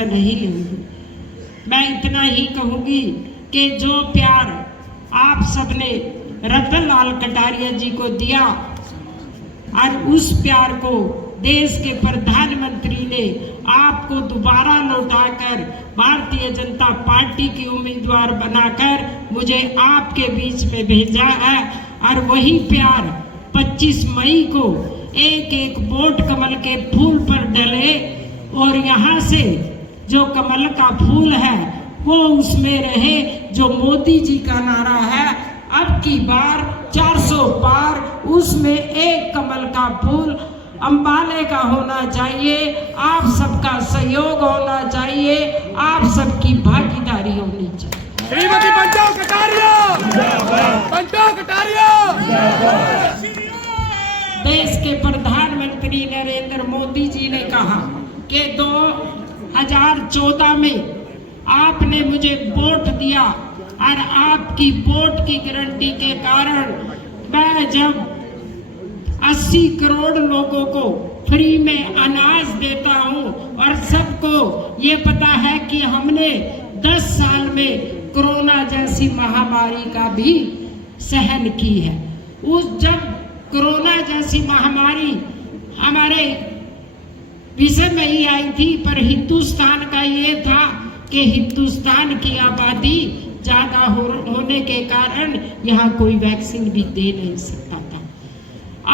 समय नहीं लूंगी। मैं इतना ही कहूंगी कि जो प्यार आप सबने रतन लाल कटारिया जी को दिया और उस प्यार को देश के प्रधानमंत्री ने आपको दोबारा लौटाकर भारतीय जनता पार्टी की उम्मीदवार बनाकर मुझे आपके बीच में भेजा है, और वही प्यार 25 मई को एक एक वोट कमल के फूल पर डले और यहाँ से जो कमल का फूल है वो उसमें रहे, जो मोदी जी का नारा है अब की बार 400 पार, उसमें एक कमल का फूल अंबाले का होना चाहिए। आप सबका सहयोग होना चाहिए, आप सबकी भागीदारी होनी चाहिए। श्रीमती बंटाओ कटारिया, बंटाओ कटारिया। देश के प्रधानमंत्री नरेंद्र मोदी जी ने कहा कि 2014 में आपने मुझे वोट दिया और आपकी वोट की गारंटी के कारण मैं जब 80 करोड़ लोगों को फ्री में अनाज देता हूं और सबको ये पता है कि हमने 10 साल में कोरोना जैसी महामारी का भी सहन की है। उस जब कोरोना जैसी महामारी हमारे विषय में ही आई थी, पर हिंदुस्तान का ये था कि हिंदुस्तान की आबादी ज्यादा होने के कारण यहाँ कोई वैक्सीन भी दे नहीं सकता था।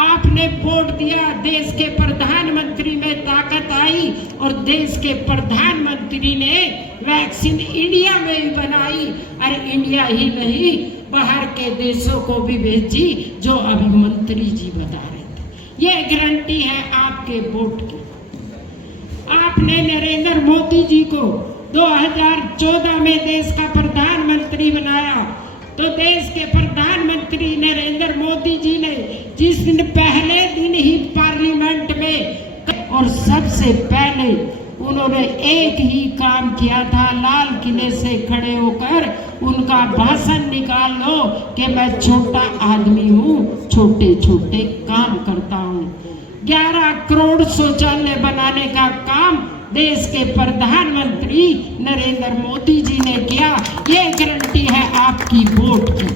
आपने वोट दिया, देश के प्रधानमंत्री में ताकत आई और देश के प्रधानमंत्री ने वैक्सीन इंडिया में ही बनाई, और इंडिया ही नहीं बाहर के देशों को भी भेजी, जो अभी मंत्री जी बता रहे थे। ये गारंटी है आपके वोट की। आपने नरेंद्र मोदी जी को 2014 में देश का प्रधानमंत्री बनाया, तो देश के प्रधानमंत्री नरेंद्र मोदी जी ने जिस दिन पहले दिन ही पार्लियामेंट में और सबसे पहले उन्होंने एक ही काम किया था, लाल किले से खड़े होकर उनका भाषण निकाल लो कि मैं छोटा आदमी हूँ, छोटे छोटे काम करता हूँ। 11 करोड़ शौचालय बनाने का काम देश के प्रधानमंत्री नरेंद्र मोदी जी ने किया। ये गारंटी है आपकी वोट की।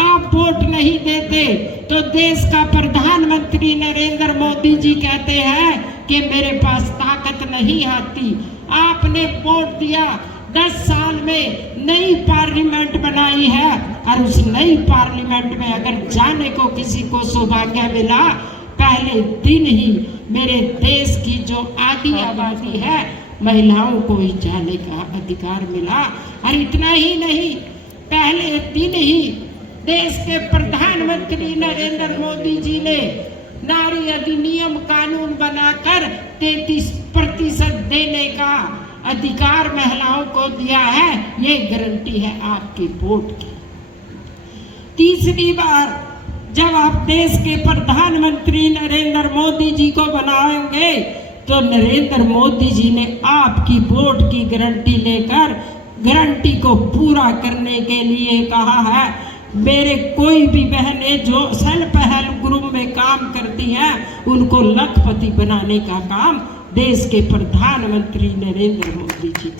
आप वोट नहीं देते तो देश का प्रधानमंत्री नरेंद्र मोदी जी कहते हैं कि मेरे पास ताकत नहीं आती। आपने वोट दिया, 10 साल में नई पार्लियामेंट बनाई है, और उस नई पार्लियामेंट में अगर जाने को किसी को सौभाग्य मिला, पहले दिन ही मेरे देश की जो आधी आबादी है महिलाओं को ही जाने का अधिकार मिला। और इतना ही नहीं, पहले दिन ही देश के प्रधानमंत्री नरेंद्र मोदी जी ने नारी अधिनियम कानून बनाकर 33% देने का अधिकार महिलाओं को दिया है। ये गारंटी है आपकी वोट की। तीसरी बार जब आप देश के प्रधानमंत्री नरेंद्र मोदी जी को बनाएंगे तो नरेंद्र मोदी जी ने आपकी वोट की गारंटी लेकर गारंटी को पूरा करने के लिए कहा है। मेरे कोई भी बहनें जो सेल्फ हेल्प ग्रुप में काम करती हैं उनको लखपति बनाने का काम देश के प्रधानमंत्री नरेंद्र मोदी जी।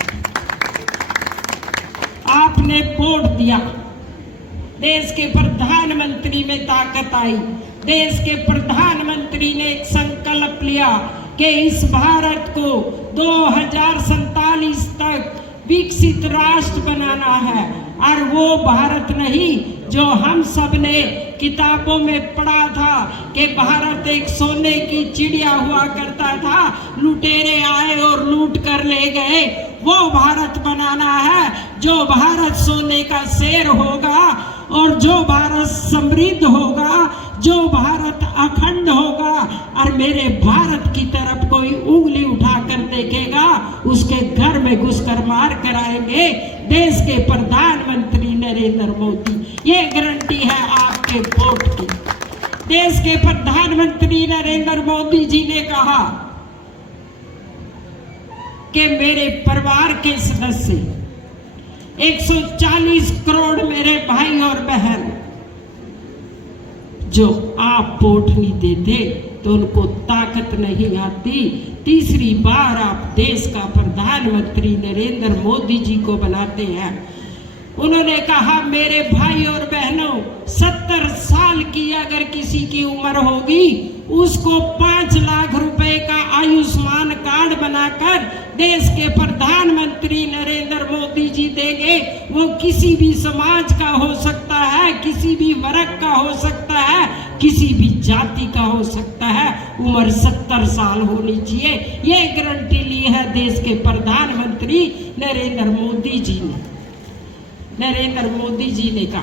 आपने वोट दिया, देश के प्रधानमंत्री में ताकत आई। देश के प्रधानमंत्री ने एक संकल्प लिया कि इस भारत को 2047 तक विकसित राष्ट्र बनाना है, और वो भारत नहीं जो हम सब ने किताबों में पढ़ा था कि भारत एक सोने की चिड़िया हुआ करता था, लुटेरे आए और लूट कर ले गए। वो भारत बनाना है जो भारत सोने का शेर होगा, और जो भारत समृद्ध होगा, जो भारत अखंड होगा, और मेरे भारत की तरफ कोई उंगली उठाकर देखेगा उसके घर में घुसकर मार कराएंगे देश के प्रधानमंत्री नरेंद्र मोदी। ये गारंटी है आपके वोट की। देश के प्रधानमंत्री नरेंद्र मोदी जी ने कहा कि मेरे परिवार के सदस्य 140 करोड़ मेरे भाई और बहन जो आप वोट नहीं देते तो उनको ताकत नहीं आती। तीसरी बार आप देश का प्रधानमंत्री नरेंद्र मोदी जी को बनाते हैं। उन्होंने कहा मेरे भाई और बहनों, 70 साल की अगर किसी की उम्र होगी उसको 5 लाख रुपए का आयुष्मान कार्ड बनाकर देश के प्रधानमंत्री नरेंद्र मोदी जी देंगे। वो किसी भी समाज का हो सकता है, किसी भी वर्ग का हो सकता है, किसी भी जाति का हो सकता है, उम्र 70 साल होनी चाहिए। ये गारंटी ली है देश के प्रधानमंत्री नरेंद्र मोदी जी ने कहा।